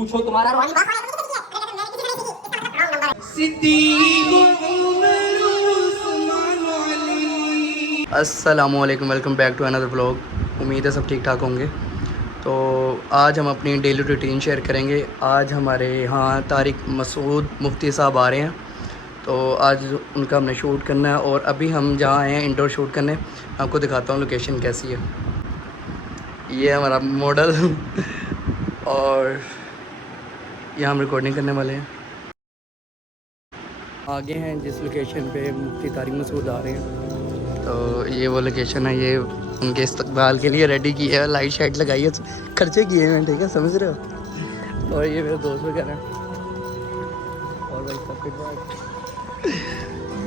पूछो तुम्हारा अस्सलामुअलैकुम, welcome back to another vlog. उम्मीद है सब ठीक ठाक होंगे। तो आज हम अपनी डेली रूटीन शेयर करेंगे। आज हमारे यहाँ तारिक मसूद मुफ्ती साहब आ रहे हैं, तो आज उनका हमने शूट करना है। और अभी हम जहाँ आए हैं इंडोर शूट करने, आपको दिखाता हूँ लोकेशन कैसी है। ये हमारा मॉडल और यहाँ हम रिकॉर्डिंग करने वाले हैं। आगे हैं जिस लोकेशन पे मुफ्ती तारिक मसूद आ रहे हैं, तो ये वो लोकेशन है। ये उनके इस्तकबाल के लिए रेडी की है, लाइट शाइट लगाई है, खर्चे किए हैं, ठीक है, समझ रहे हो। और ये मेरे दोस्त वगैरह हैं। और भाई सब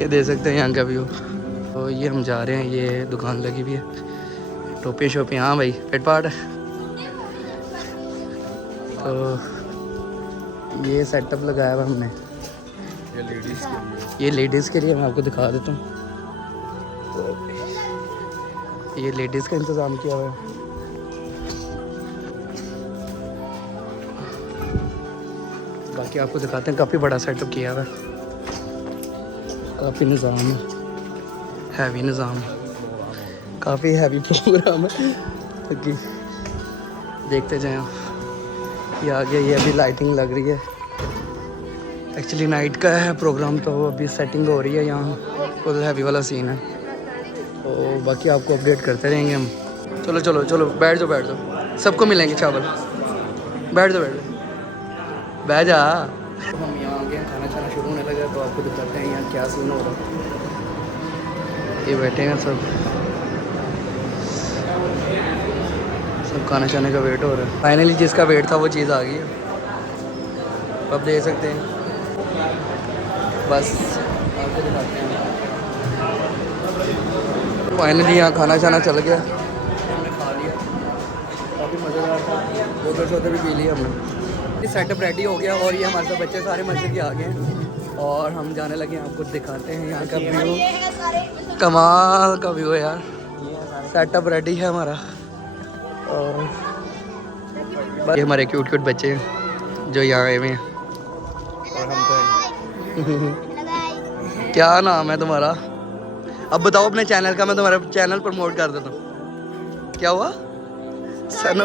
ये दे सकते हैं यहाँ का व्यू। तो ये हम जा रहे हैं, ये दुकान लगी हुई है, टोपी शोपी। हाँ भाई, पेट पाट। तो ये सेटअप लगाया हुआ हमने, ये लेडीज़ के लिए। मैं आपको दिखा देता हूँ, ये लेडीज़ का इंतज़ाम किया हुआ है। बाकी आपको दिखाते हैं, काफ़ी बड़ा सेटअप किया हुआ है, काफ़ी निज़ाम है, हैवी निज़ाम है, काफ़ी हैवी प्रोग्राम है। ताकि देखते जाएं आप। ये आगे ये अभी लाइटिंग लग रही है। एक्चुअली नाइट का है प्रोग्राम, तो अभी सेटिंग हो रही है यहाँ, फुल हैवी वाला सीन है। तो बाकी आपको अपडेट करते रहेंगे हम। चलो चलो चलो, बैठ जाओ बैठ जाओ, सबको मिलेंगे चावल। बैठ जाओ बैठ जाओ, बैठ जा। तो हम यहाँ आगे खाना खाना शुरू होने लगा, तो आपको दिखाते हैं यहाँ क्या सीन हो रहा है। ये बैठे हैं सब खाना खाने का वेट हो रहा है। फाइनली जिसका वेट था वो चीज़ आ गई है, अब देख सकते हैं। बस आपको दिखाते हैं। फाइनली यहाँ खाना छाना चल गया, हमने खा लिया, काफ़ी मज़ेदार था। बोतल शोतल भी पी लिया हमने। ये सेटअप रेडी हो गया और ये हमारे साथ बच्चे सारे मस्जिद के आ गए हैं और हम जाने लगे। आपको दिखाते हैं यहाँ का व्यू, कमाल का व्यू है यार। सेटअप रेडी है हमारा। और ये हमारे क्यूट क्यूट बच्चे हैं जो यहाँ आए हुए हैं, और हम तो क्या नाम है तुम्हारा? अब बताओ अपने चैनल का, मैं तुम्हारा चैनल प्रमोट कर देता हूँ। क्या हुआ? Son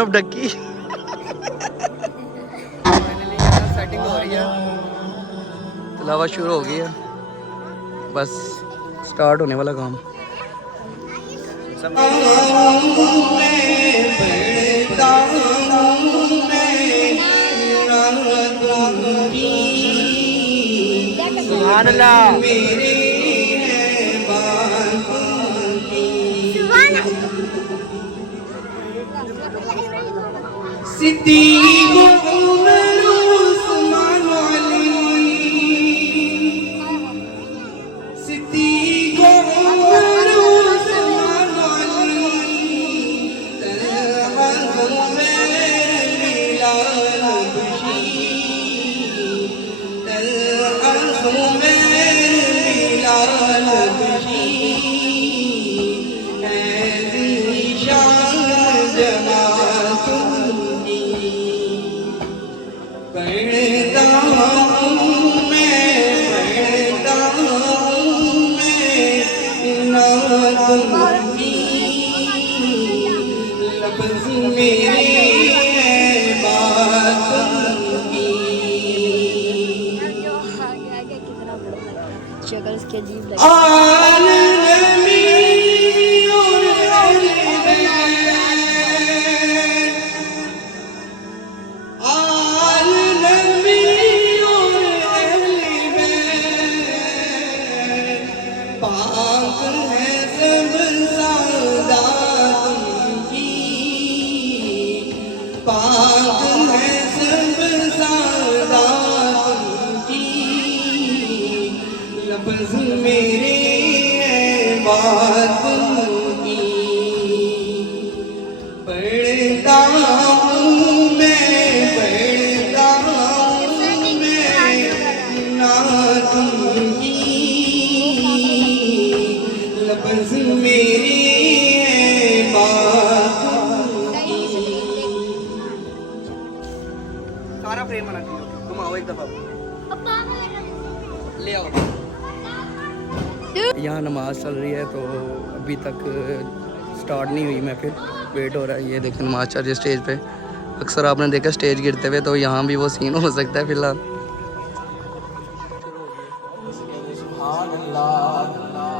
of Ducky. सेटिंग हो रही है, तलावा शुरू हो गई है, बस स्टार्ट होने वाला काम। शक्ल इसकी अजीब लगी। मेरे सारा फ्रेम बना चाहिए। तुम आओ एक दफ़ा ले आओ। यहाँ नमाज चल रही है तो अभी तक स्टार्ट नहीं हुई महफिल, वेट हो रहा है। ये देखें नमाज चल रही है स्टेज पे। अक्सर आपने देखा स्टेज गिरते हुए, तो यहाँ भी वो सीन हो सकता है फिलहाल।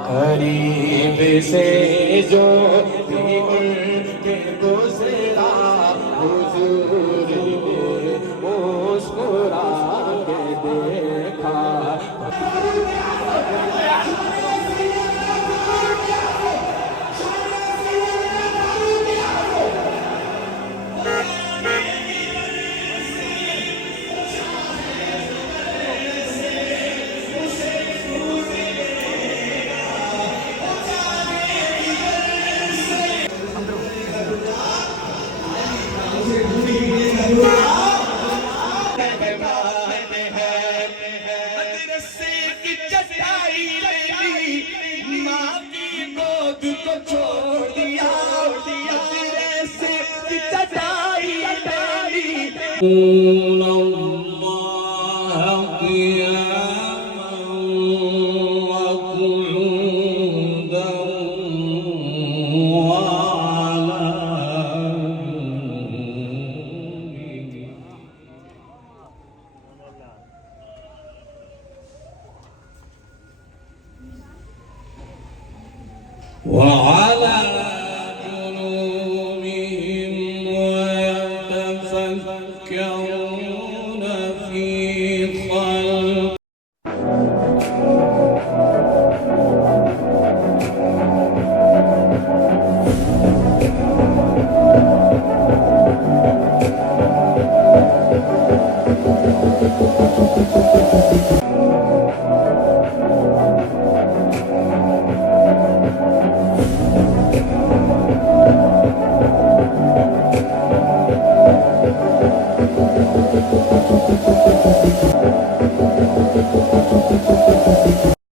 करीब से जो भी उनके गुज़रा हुजूर ने मुस्कुरा के देखा। وعلى جنوبهم ويتفكرون في خلق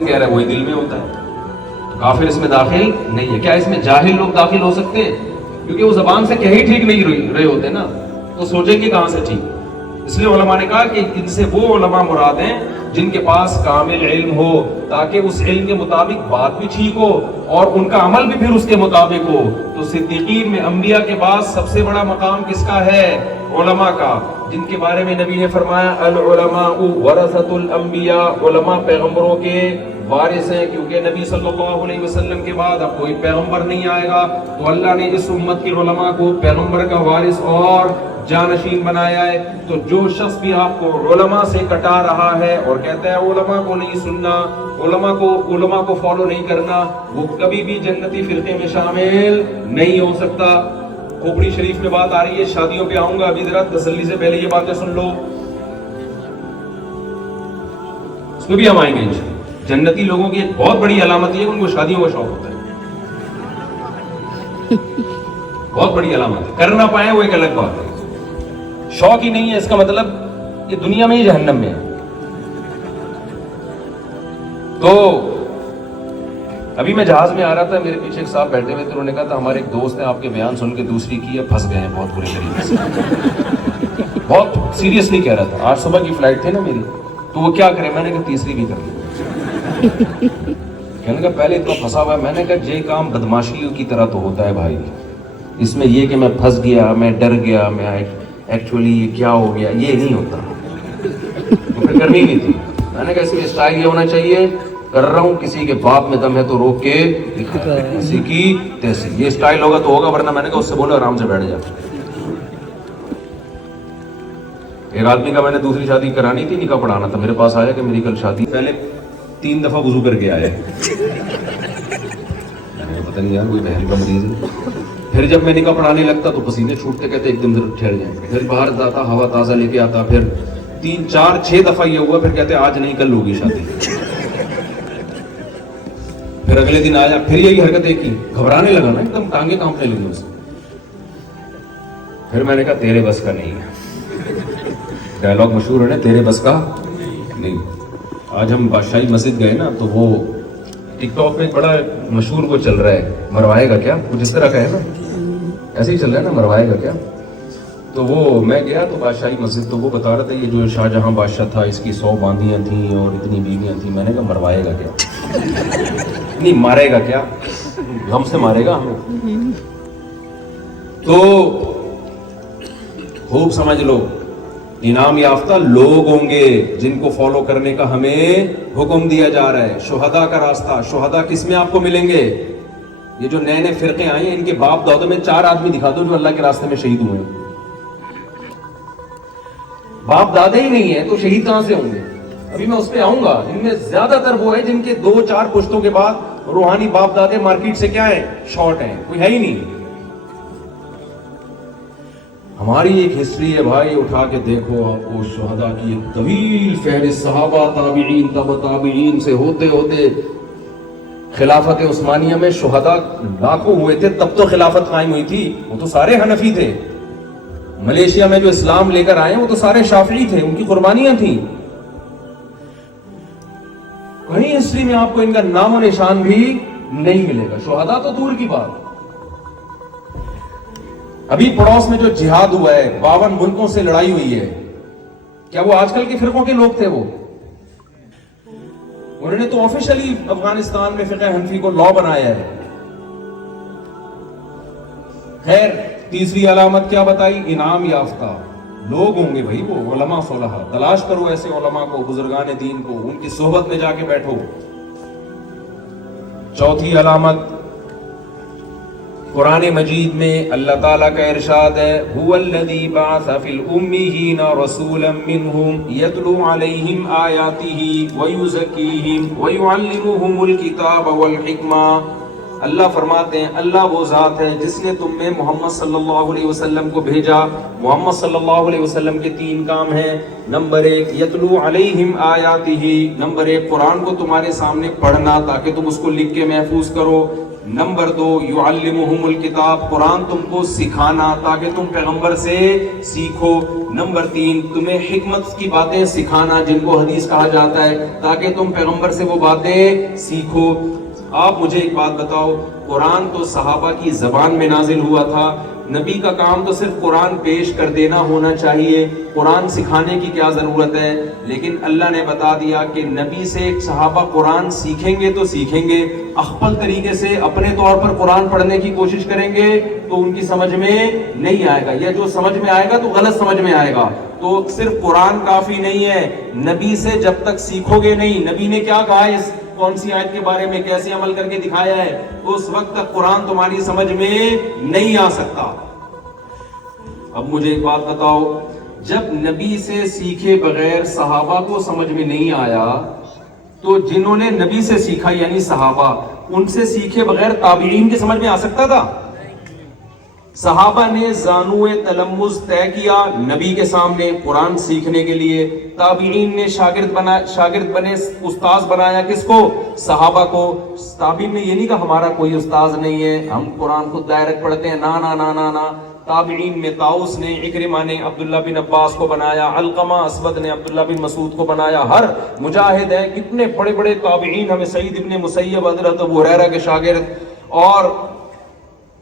कह रहा है वही दिल में होता है, तो काफिर इसमें दाखिल नहीं है। क्या इसमें जाहिल लोग दाखिल हो सकते हैं? क्योंकि वो जबान से कहीं ठीक नहीं रहे होते ना, तो सोचेंगे कहाँ से ठीक। इसलिए उलमा ने कहा कि इनसे वो उलमा मुराद हैं जिनके पास कामिल इल्म हो, ताकि उस इल्म के मुताबिक बात भी ठीक हो और उनका अमल भी फिर उसके मुताबिक हो। तो सिद्दीकीन में अंबिया के बाद सबसे बड़ा मकाम किसका है? उलमा का, जिनके बारे में नबी ने फरमाया अल उलमाउ वरसतुल अंबिया, उलमा पैगंबरों के वारिस हैं, क्योंकि नबी सल्लल्लाहु अलैहि वसल्लम के बाद अब कोई पैगंबर नहीं आएगा। तो अल्लाह ने इस उम्मत के उलमा को पैगंबर का वारिस और जानशीन बनाया है। तो जो शख्स भी आपको उलमा से कटा रहा है और कहता है उलमा को नहीं सुनना, उलमा को फॉलो नहीं करना, वो कभी भी जन्नती फिरके में शामिल नहीं हो सकता। खोपड़ी शरीफ में बात आ रही है, शादियों पे आऊंगा, अभी जरा तसल्ली से पहले ये बातें सुन लो, उसमें भी हम आएंगे इंशाअल्लाह। जन्नती लोगों की एक बहुत बड़ी अलामत है उनको शादियों का शौक होता है, बहुत बड़ी अलामत है। कर ना पाए वो एक अलग बात है, शौक ही नहीं है इसका मतलब ये दुनिया में ही जहन्नम में है। तो अभी मैं जहाज में आ रहा था, मेरे पीछे एक साहब बैठे हुए थे, उन्होंने कहा था हमारे एक दोस्त ने आपके बयान सुन के दूसरी की है, फंस गए हैं बहुत बुरे तरीके से। बहुत सीरियसली कह रहा था, आज सुबह की फ्लाइट थी ना मेरी, तो वो क्या करे, मैंने कहा तीसरी भी कर ली। कहने का पहले इतना फंसा हुआ है, मैंने कहा ये काम बदमाशी की तरह तो होता है भाई, इसमें ये कि मैं फंस गया, मैं डर गया, मैं एक्चुअली ये क्या हो गया, ये नहीं होता। तो फिर करनी नहीं थी। मैंने कहा इसमें स्टाइल ये होना चाहिए, कर रहा हूँ, किसी के बाप में दम है तो रोक के दिखा, किसी की तैसी, ये स्टाइल होगा तो होगा, वरना मैंने कहा उससे बोलो आराम से बैठ जा। एक आदमी का मैंने दूसरी शादी करानी थी, निकाह पढ़ाना था, मेरे पास आया कि मेरी कल शादी, पहले 3 दफा वुजू करके आया। मैंने पता नहीं यार कोई बहन का मरीज है। फिर जब मैं निकाह पढ़ाने लगता तो पसीने छूटते, कहते एकदम ठहर जाए। फिर बाहर जाता, हवा ताज़ा लेके आता, फिर 3, 4, 6 दफा ये हुआ, फिर कहते आज नहीं कल होगी शादी। फिर अगले दिन आया, फिर यही हरकतें की, घबराने लगा ना, एकदम टांगे कांपने लगी उससे। फिर मैंने कहा तेरे बस का नहीं है, डायलॉग मशहूर है ना, तेरे बस का नहीं। आज हम बादशाही मस्जिद गए ना, तो वो टिकटॉक पे बड़ा मशहूर वो चल रहा है, मरवाएगा क्या, कुछ इस तरह का है ना, ऐसे ही चल रहा है ना, मरवाएगा क्या। تو وہ میں گیا تو بادشاہی مسجد، تو وہ بتا رہا تھا یہ جو شاہجہاں بادشاہ تھا اس کی 100 باندیاں تھیں اور اتنی بیویاں تھیں. میں نے کہا مروائے گا کیا؟ نہیں مارے گا کیا؟ غم سے مارے گا ہمیں. تو خوب سمجھ لو، انعام یافتہ لوگ ہوں گے جن کو فالو کرنے کا ہمیں حکم دیا جا رہا ہے. شہداء کا راستہ، شہداء کس میں آپ کو ملیں گے؟ یہ جو نئے نئے فرقے آئے ہیں ان کے باپ دادوں میں 4 آدمی دکھا دو جو اللہ کے راستے میں شہید ہوئے ہیں. باپ دادے ہی نہیں ہیں تو شہید کہاں سے ہوں گے؟ ابھی میں اس پہ آؤں گا. ان میں زیادہ تر وہ ہے جن کے 2-4 پشتوں کے بعد روحانی باپ دادے مارکیٹ سے کیا ہے؟ شارٹ ہیں، کوئی ہے ہی نہیں. ہماری ایک ہسٹری ہے بھائی، اٹھا کے دیکھو آپ کو شہداء کی ایک طویل فہرست، صحابہ، تابعین، تبع تابعین سے ہوتے ہوتے خلافت عثمانیہ میں شہداء لاکھوں ہوئے تھے. تب تو خلافت قائم ہوئی تھی، وہ تو سارے حنفی تھے. ملیشیا میں جو اسلام لے کر آئے وہ تو سارے شافعی تھے، ان کی قربانیاں تھیں. کہیں ہسٹری میں آپ کو ان کا نام و نشان بھی نہیں ملے گا. شہداء تو دور کی بات. ابھی پڑوس میں جو جہاد ہوا ہے، 52 ملکوں سے لڑائی ہوئی ہے، کیا وہ آج کل کے فرقوں کے لوگ تھے؟ وہ انہوں نے تو آفیشلی افغانستان میں فقہ حنفی کو لا بنایا ہے. خیر، تیسری علامت کیا بتائی؟ انعام یافتہ لوگ ہوں گے بھائی، وہ علماء صلحاء. تلاش کرو ایسے علماء کو، بزرگان دین کو، ان کی صحبت میں جا کے بیٹھو. چوتھی علامت، قرآن مجید میں اللہ تعالیٰ کا ارشاد ہے، هُوَ الَّذِي بَعَثَ فِي الْأُمِّيِّينَ رَسُولًا مِّنْهُمْ يَتْلُو عَلَيْهِمْ آيَاتِهِ وَيُزَكِّيهِمْ وَيُعَلِّمُهُمُ الْكِتَابَ وَالْحِكْمَةَ. اللہ فرماتے ہیں اللہ وہ ذات ہے جس نے تم میں محمد صلی اللہ علیہ وسلم کو بھیجا. محمد صلی اللہ علیہ وسلم کے 3 کام ہیں. نمبر 1 یتلو علیہم آیاتہ، نمبر 1 قرآن کو تمہارے سامنے پڑھنا تاکہ تم اس کو لکھ کے محفوظ کرو. نمبر 2 یعلمہم الکتاب، قرآن تم کو سکھانا تاکہ تم پیغمبر سے سیکھو. نمبر 3 تمہیں حکمت کی باتیں سکھانا جن کو حدیث کہا جاتا ہے تاکہ تم پیغمبر سے وہ باتیں سیکھو. آپ مجھے ایک بات بتاؤ، قرآن تو صحابہ کی زبان میں نازل ہوا تھا، نبی کا کام تو صرف قرآن پیش کر دینا ہونا چاہیے، قرآن سکھانے کی کیا ضرورت ہے؟ لیکن اللہ نے بتا دیا کہ نبی سے صحابہ قرآن سیکھیں گے تو سیکھیں گے، اخپل طریقے سے اپنے طور پر قرآن پڑھنے کی کوشش کریں گے تو ان کی سمجھ میں نہیں آئے گا، یا جو سمجھ میں آئے گا تو غلط سمجھ میں آئے گا. تو صرف قرآن کافی نہیں ہے، نبی سے جب تک سیکھو گے نہیں، نبی نے کیا کہا ہے، کون سی آیت کے بارے میں کیسے عمل کر کے دکھایا ہے، اس وقت تک قرآن تمہاری سمجھ میں نہیں آ سکتا. اب مجھے ایک بات بتاؤ، جب نبی سے سیکھے بغیر صحابہ کو سمجھ میں نہیں آیا تو جنہوں نے نبی سے سیکھا یعنی صحابہ، ان سے سیکھے بغیر تابعین کی سمجھ میں آ سکتا تھا؟ صحابہ نے زانوِ تلمذ طے کیا نبی کے سامنے قرآن سیکھنے کے لیے، تابعین نے شاگرد بنے، استاذ بنایا کس کو؟ صحابہ کو. تابعین نے یہ نہیں کہا ہمارا کوئی استاذ نہیں ہے، ہم قرآن خود ڈائریکٹ پڑھتے ہیں، نا نا نا نا نا. تابعین میں طاؤس نے، اکرمہ نے عبداللہ بن عباس کو بنایا، علقمہ اسود نے عبداللہ بن مسعود کو بنایا. ہر مجاہد ہے، کتنے بڑے بڑے تابعین، ہمیں سعید ابن مسیب حضرت ابو ہریرہ کے شاگرد، اور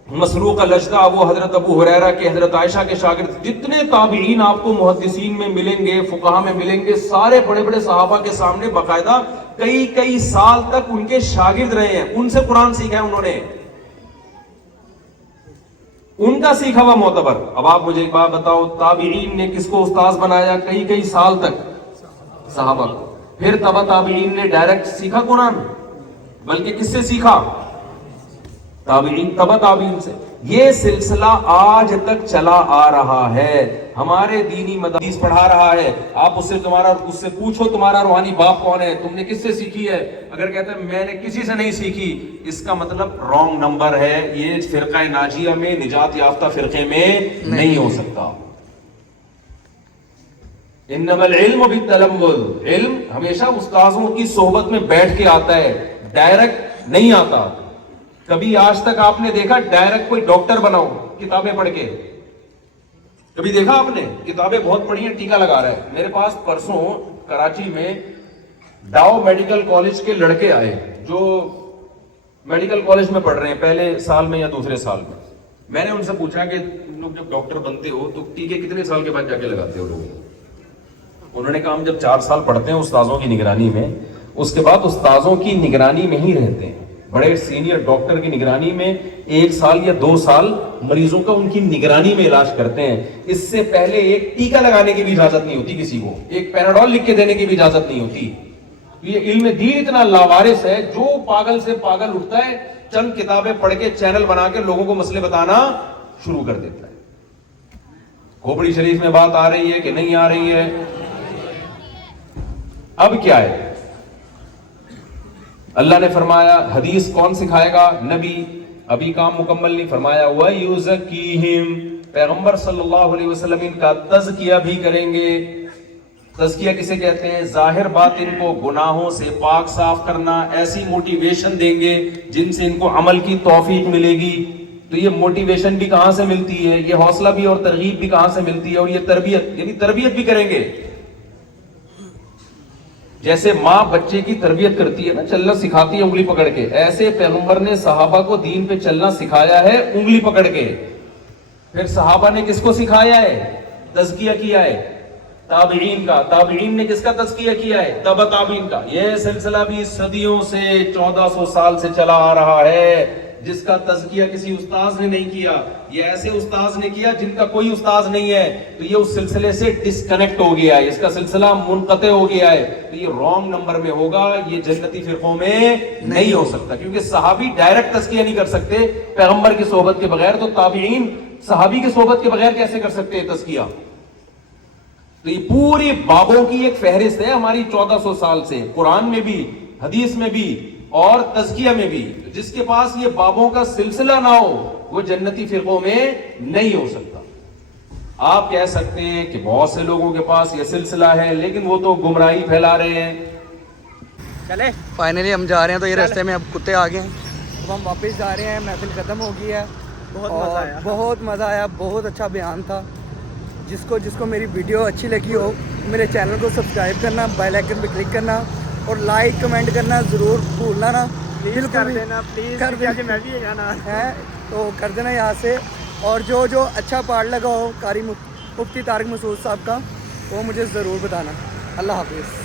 مسروق الاجدع وہ حضرت ابو ہریرہ کے، حضرت عائشہ کے شاگرد. جتنے تابعین آپ کو محدثین میں ملیں گے، فقہا میں ملیں گے، سارے بڑے بڑے صحابہ کے سامنے باقاعدہ کئی سال تک ان کے شاگرد رہے ہیں، ان سے قرآن سیکھا ہے انہوں نے، ان کا سیکھا ہوا معتبر. اب آپ مجھے ایک بات بتاؤ، تابعین نے کس کو استاذ بنایا کئی سال تک؟ صحابہ کو. پھر تبع تابعین نے ڈائریکٹ سیکھا قرآن، بلکہ کس سے سیکھا؟ تابعین، تبع تابعین سے. یہ سلسلہ آج تک چلا آ رہا ہے. ہمارے دینی مدارس پڑھا رہا ہے، آپ اس سے پوچھو تمہارا روحانی باپ کون ہے، تم نے کس سے سیکھی ہے؟ اگر کہتا ہے میں نے کسی سے نہیں سیکھی، اس کا مطلب رانگ نمبر ہے، یہ فرقہ ناجیہ میں، نجات یافتہ فرقے میں نہیں ہو سکتا. انما العلم بالتلمذ، علم ہمیشہ استاذوں کی صحبت میں بیٹھ کے آتا ہے، ڈائریکٹ نہیں آتا. کبھی آج تک آپ نے دیکھا ڈائریکٹ کوئی ڈاکٹر بناؤ کتابیں پڑھ کے؟ کبھی دیکھا آپ نے؟ کتابیں بہت پڑھی ہیں، ٹیکا لگا رہا ہے. میرے پاس پرسوں کراچی میں ڈاؤ میڈیکل کالج کے لڑکے آئے جو میڈیکل کالج میں پڑھ رہے ہیں، پہلے سال میں یا دوسرے سال میں. मैंने उनसे पूछा कि तुम लोग जब डॉक्टर बनते हो तो टीके कितने साल के बाद जाके लगाते हो लोगों को? उन्होंने कहा हम जब 4 साल पढ़ते हैं उस्ताजों की निगरानी में, उसके बाद उस्ताजों की निगरानी में ही रहते हैं, बड़े सीनियर डॉक्टर की निगरानी में 1 साल या 2 साल मरीजों का उनकी निगरानी में इलाज करते हैं। इससे पहले एक टीका लगाने की भी इजाजत नहीं होती किसी को, एक पैराडॉल लिख के देने की भी इजाजत नहीं होती। ये इल्म दीन इतना लावारिस है, जो पागल से पागल उठता है चंद किताबें पढ़ के चैनल बना के लोगों को मसले बताना शुरू कर देता है। खोपड़ी शरीफ में बात आ रही है कि नहीं आ रही है? अब क्या है? अल्लाह ने फरमाया हदीस कौन सिखाएगा? नबी। अभी काम मुकम्मल नहीं फरमाया हुआ युज़क्कीहिम, पैगंबर सल्लल्लाहु अलैहि वसल्लम इनका तज़किया भी करेंगे। तज़किया किसे कहते हैं? जाहिर बात इनको गुनाहों से पाक साफ करना, ऐसी मोटिवेशन देंगे जिनसे इनको अमल की तौफीक मिलेगी। तो ये मोटिवेशन भी कहां से मिलती है, ये हौसला भी और तरगीब भी कहां से मिलती है, और ये तरबियत यानी तरबियत भी करेंगे। जैसे माँ बच्चे की तरबियत करती है ना, चलना सिखाती है उंगली पकड़ के, ऐसे पैगंबर ने सहाबा को दीन पे चलना सिखाया है उंगली पकड़ के। फिर सहाबा ने किसको सिखाया है? तज़किया किया है ताबीन का। ताबीन ने किसका तज़किया किया है? तबा ताबीन का। यह सिलसिला भी सदियों से 1400 साल से चला आ रहा है, जिसका तज़किया किसी उस्ताद ने नहीं किया। ये ऐसे उस्ताद ने किया जिनका कोई उस्ताद नहीं है, तो ये उस सिलसिले से डिस्कनेक्ट हो गया है, इसका सिलसिला मुनक़ते हो गया है, तो ये रॉन्ग नंबर में होगा, ये जन्नती फिरकों में नहीं हो सकता। क्योंकि सहाबी डायरेक्ट तज़किया नहीं कर सकते पैगंबर की सोहबत के बगैर, तो ताबीन सहाबी की सोहबत के बगैर कैसे कर सकते हैं तज़किया? तो ये पूरी बाबों की एक फहरिस्त है हमारी 1400 साल से, कुरान में भी, हदीस में भी और तज़किया में भी। जिसके पास ये बाबों का सिलसिला ना हो वो जन्नती फिरकों में नहीं हो सकता। आप कह सकते हैं कि बहुत से लोगों के पास ये सिलसिला है, लेकिन वो तो गुमराही फैला रहे हैं। चले फाइनली हम जा रहे हैं, तो ये रास्ते में अब कुत्ते आ गए हैं, अब हम वापस जा रहे हैं। महफिल ख़त्म हो गई है, बहुत मज़ा आया, बहुत अच्छा बयान था। जिसको मेरी वीडियो अच्छी लगी हो मेरे चैनल को सब्सक्राइब करना, बेल आइकन पे क्लिक करना और लाइक कमेंट करना ज़रूर भूलना ना, बिल्कुल कर देना प्लीज़, कर देना। मैं भी जाना है तो कर देना यहाँ से। और जो अच्छा पार्ट लगा हो कारी मुफ्ती तारिक मसूद साहब का, वो मुझे ज़रूर बताना। अल्लाह हाफिज़।